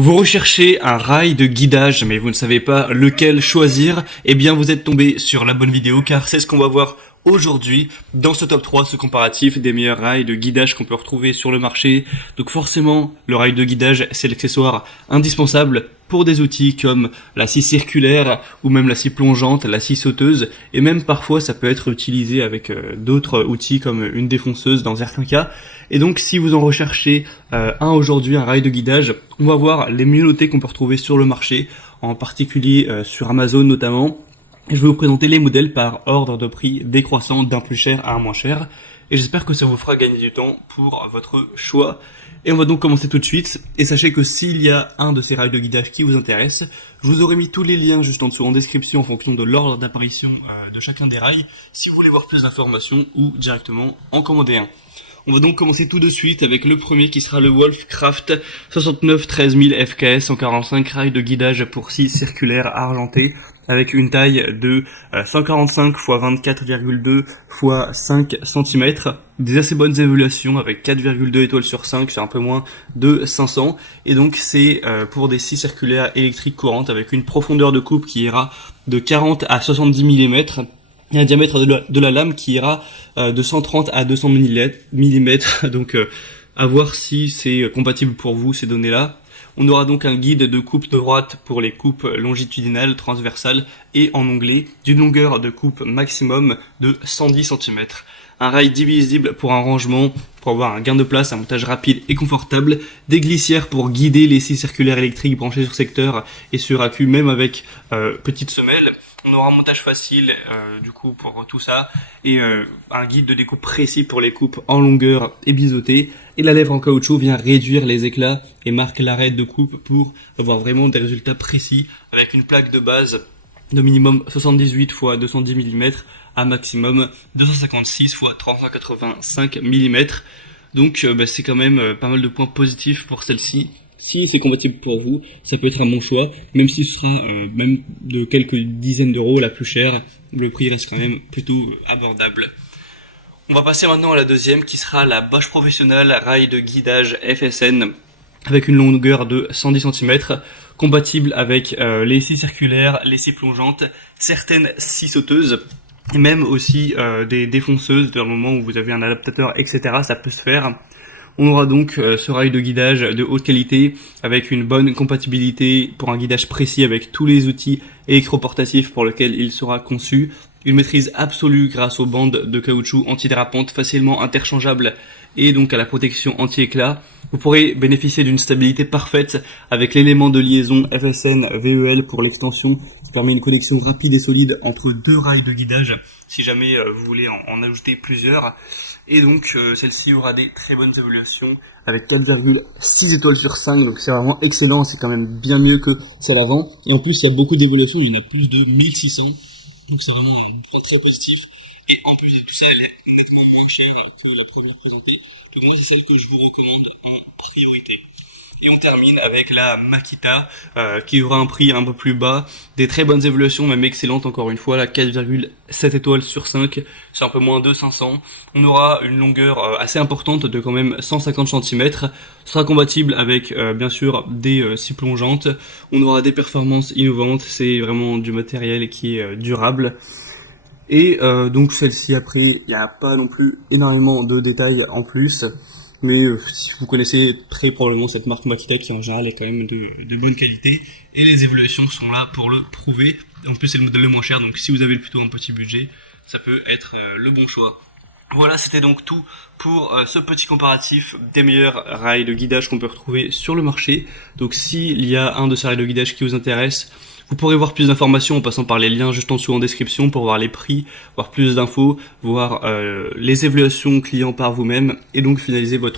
Vous recherchez un rail de guidage, mais vous ne savez pas lequel choisir, eh bien vous êtes tombé sur la bonne vidéo, car c'est ce qu'on va voir aujourd'hui dans ce top 3, ce comparatif des meilleurs rails de guidage qu'on peut retrouver sur le marché. Donc forcément, le rail de guidage, c'est l'accessoire indispensable pour des outils comme la scie circulaire ou même la scie plongeante, la scie sauteuse, et même parfois ça peut être utilisé avec d'autres outils comme une défonceuse dans certains cas. Et donc si vous en recherchez aujourd'hui, un rail de guidage, on va voir les mieux notés qu'on peut retrouver sur le marché, en particulier sur Amazon notamment. Et je vais vous présenter les modèles par ordre de prix décroissant d'un plus cher à un moins cher. Et j'espère que ça vous fera gagner du temps pour votre choix. Et on va donc commencer tout de suite. Et sachez que s'il y a un de ces rails de guidage qui vous intéresse, je vous aurai mis tous les liens juste en dessous en description en fonction de l'ordre d'apparition de chacun des rails, si vous voulez voir plus d'informations ou directement en commander un. On va donc commencer tout de suite avec le premier qui sera le Wolfcraft 69 13000 FKS 145 rail de guidage pour scie circulaire argentée avec une taille de 145 x 24,2 x 5 cm, des assez bonnes évaluations avec 4,2 étoiles sur 5, c'est un peu moins de 500, et donc c'est pour des scies circulaires électriques courantes avec une profondeur de coupe qui ira de 40 à 70 mm, et un diamètre de la lame qui ira de 130 à 200 mm, donc à voir si c'est compatible pour vous ces données-là. On aura donc un guide de coupe droite pour les coupes longitudinales, transversales et en onglet, d'une longueur de coupe maximum de 110 cm. Un rail divisible pour un rangement, pour avoir un gain de place, un montage rapide et confortable, des glissières pour guider les scies circulaires électriques branchées sur secteur et sur accu, même avec petite semelle. On aura un montage facile du coup pour tout ça, et un guide de découpe précis pour les coupes en longueur et biseautées. Et la lèvre en caoutchouc vient réduire les éclats et marque l'arrêt de coupe pour avoir vraiment des résultats précis, avec une plaque de base de minimum 78 x 210 mm à maximum 256 x 385 mm. Donc c'est quand même pas mal de points positifs pour celle-ci. Si c'est compatible pour vous, ça peut être un bon choix, même si ce sera même de quelques dizaines d'euros la plus chère, le prix reste quand même plutôt abordable. On va passer maintenant à la deuxième qui sera la Bosch Professional rail de guidage FSN avec une longueur de 110 cm, compatible avec les scies circulaires, les scies plongeantes, certaines scies sauteuses, et même aussi des défonceuses dans le moment où vous avez un adaptateur, etc. Ça peut se faire. On aura donc ce rail de guidage de haute qualité avec une bonne compatibilité pour un guidage précis avec tous les outils électroportatifs pour lesquels il sera conçu. Une maîtrise absolue grâce aux bandes de caoutchouc antidérapantes facilement interchangeables et donc à la protection anti-éclat. Vous pourrez bénéficier d'une stabilité parfaite avec l'élément de liaison FSN VEL pour l'extension qui permet une connexion rapide et solide entre deux rails de guidage si jamais vous voulez en ajouter plusieurs. Et donc celle-ci aura des très bonnes évaluations avec 4,6 étoiles sur 5, donc c'est vraiment excellent, c'est quand même bien mieux que celle avant. Et en plus il y a beaucoup d'évaluations, il y en a plus de 1600, donc c'est vraiment un point très positif. Et en plus de tout ça, elle est nettement moins chère que la première présentée, donc moi c'est celle que je vous recommande en priorité. Et on termine avec la Makita qui aura un prix un peu plus bas, des très bonnes évaluations, même excellentes encore une fois, la 4,7 étoiles sur 5, c'est un peu moins de 500. On aura une longueur assez importante de quand même 150 cm, sera compatible avec bien sûr des scies plongeantes. On aura des performances innovantes, c'est vraiment du matériel qui est durable. Et donc celle-ci, après, il n'y a pas non plus énormément de détails en plus. Mais si vous connaissez très probablement cette marque Makita qui en général est quand même de bonne qualité, et les évaluations sont là pour le prouver. En plus c'est le modèle le moins cher, donc si vous avez plutôt un petit budget, ça peut être le bon choix. Voilà, c'était donc tout pour ce petit comparatif des meilleurs rails de guidage qu'on peut retrouver sur le marché. Donc s'il y a un de ces rails de guidage qui vous intéresse, vous pourrez voir plus d'informations en passant par les liens juste en dessous en description pour voir les prix, voir plus d'infos, voir les évaluations clients par vous-même et donc finaliser votre